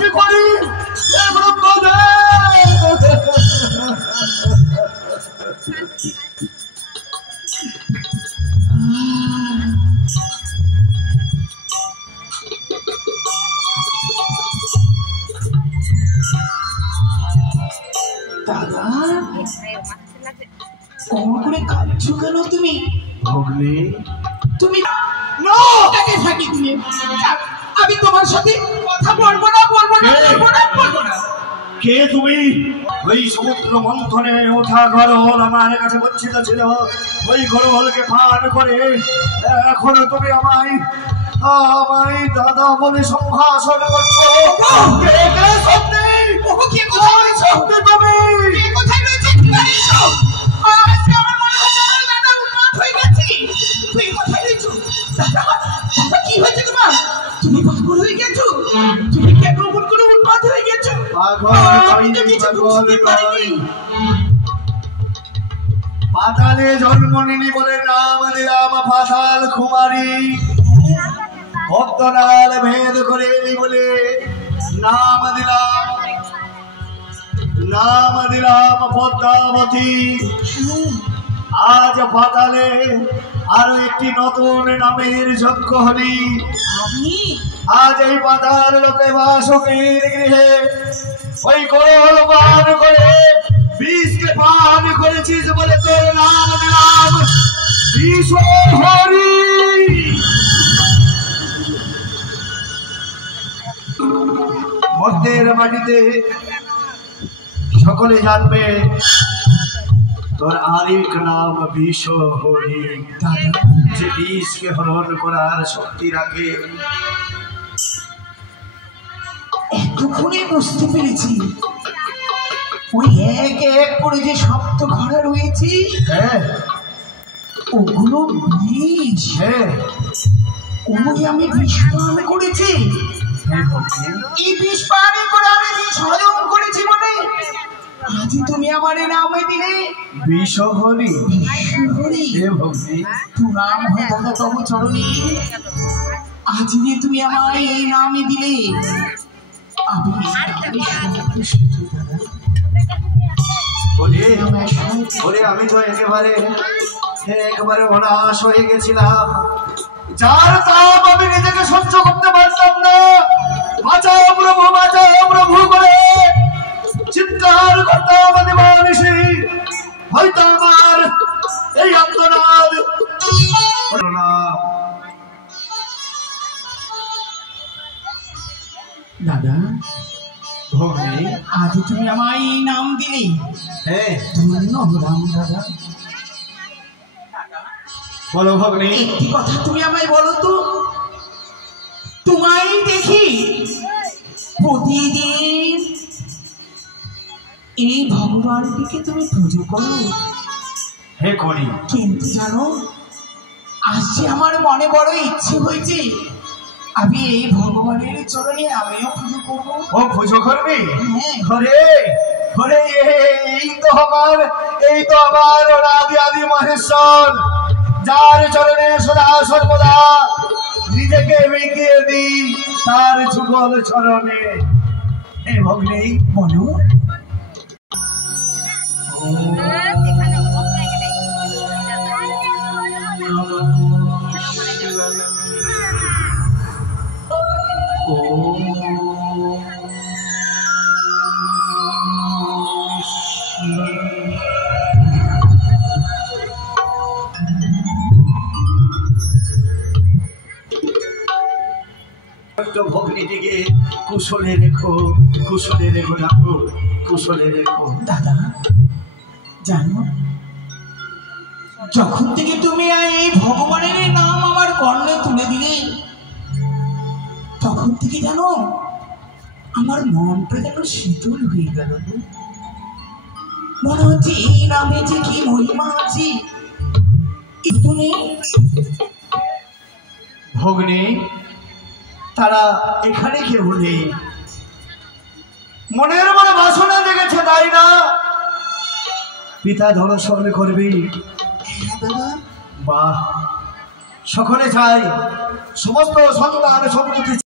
কি করি দাদা কেমন করে কাঁদছো কেন তুমি? ভগ্নী তুমি থাকি তুমি, আমি তোমার সাথে কথা বলবো না। কে তুমি? ওই সমুদ্র মন্থনে ওঠা গরল আমার কাছে বঞ্চিত ছিল, ওই গরলকে পান করে এখন তুমি আমায় দাদা বলে সম্ভাষণ করছো। কি হয়েছে তোমার? তুমি পাগল হয়ে গেছো? তুমি কেমন করে উন্মাদ হয়ে গেছো? পাতালে জন্ম নিনি বলে নাম দিলাম পাতাল কুমারী, পদ্মনাল ভেদ করে বলে নাম দিলাম পদ্মাবতী। আজ পাতালে আরো একটি নতুন নামের যজ্ঞ হলি। আজ এই পাতাল লোকে বাসকের গৃহে ওই গরল পান করে বিষকে পান করেছিস বলে তোর নাম দিলাম বিশ্বহরি। মধ্যের মাটিতে সকলে জানবে তোর আরেক নাম বিশ্বহরি, যে বিষকে হরণ করার শক্তি রাখে। এতক্ষণে বুঝতে পেরেছি ওই এক এক করে যে শব্দ ঘরে রয়েছে, ওগুলো বিষ। ওই আমি বিষ পান করেছি, এই বিষ পান করে আমি বিষ হজম করেছি বলে আজ তুমি আমার নামে দিলে বিশ্বহরি। প্রণাম হয় দাদা তব চরণে। আজ যে তুমি আমার এই নামে দিলে আমি আমি তো একেবারে অনাশ হয়ে গেছিলাম, যার তাপ আমি নিজেকে সহ্য করতে পারতাম না। বাঁচাও প্রভু, বাঁচাও প্রভু করে চিৎকার করতাম দিবানিশি। হয়তো আমার এই আত্মনাদ দাদা। ভগ্নী আজ তুমি আমায় এই নাম দিলে, ধন্য হলাম দাদা। বলো ভগ্নী, একটি কথা তুমি আমায় বলো তো, তোমায় দেখি প্রতিদিন এই ভগবানটিকে তুমি পুজো করো। হে করি, কিন্তু জানো আজ যে আমার মনে বড় ইচ্ছে হয়েছে আমি এই ভগবানের চরণে আমিও পুজো করবো। ও পুজো করবি? এই তো আমার অনাদি আদি মহেশ্বর, যার চরণে সদা সর্বদা নিজেকে বিকিয়ে দিই, তার যুগল চরণে। হে ভগ্নী বলো। ভগ্নীটিকে কুশলে রেখো, কুশলে রেখো ঠাকুর, কুশলে রেখো। দাদা জানো, যখন থেকে তুমি এই ভগবানের নাম আমার কর্ণে তুলে দিলে তখন থেকে জানো আমার মনটা যেন শীতল হয়ে গেল। মনে হচ্ছে এই নামে যে কি মহিমা আছে। ভগ্নী তারা এখানে কেউ নেই, মনের মনে বাসনা জেগেছে, তাই না? পিতা ধর্ষণ করবি? বাহ, সকলে চাই সমস্ত সন্তান সম্পত্তি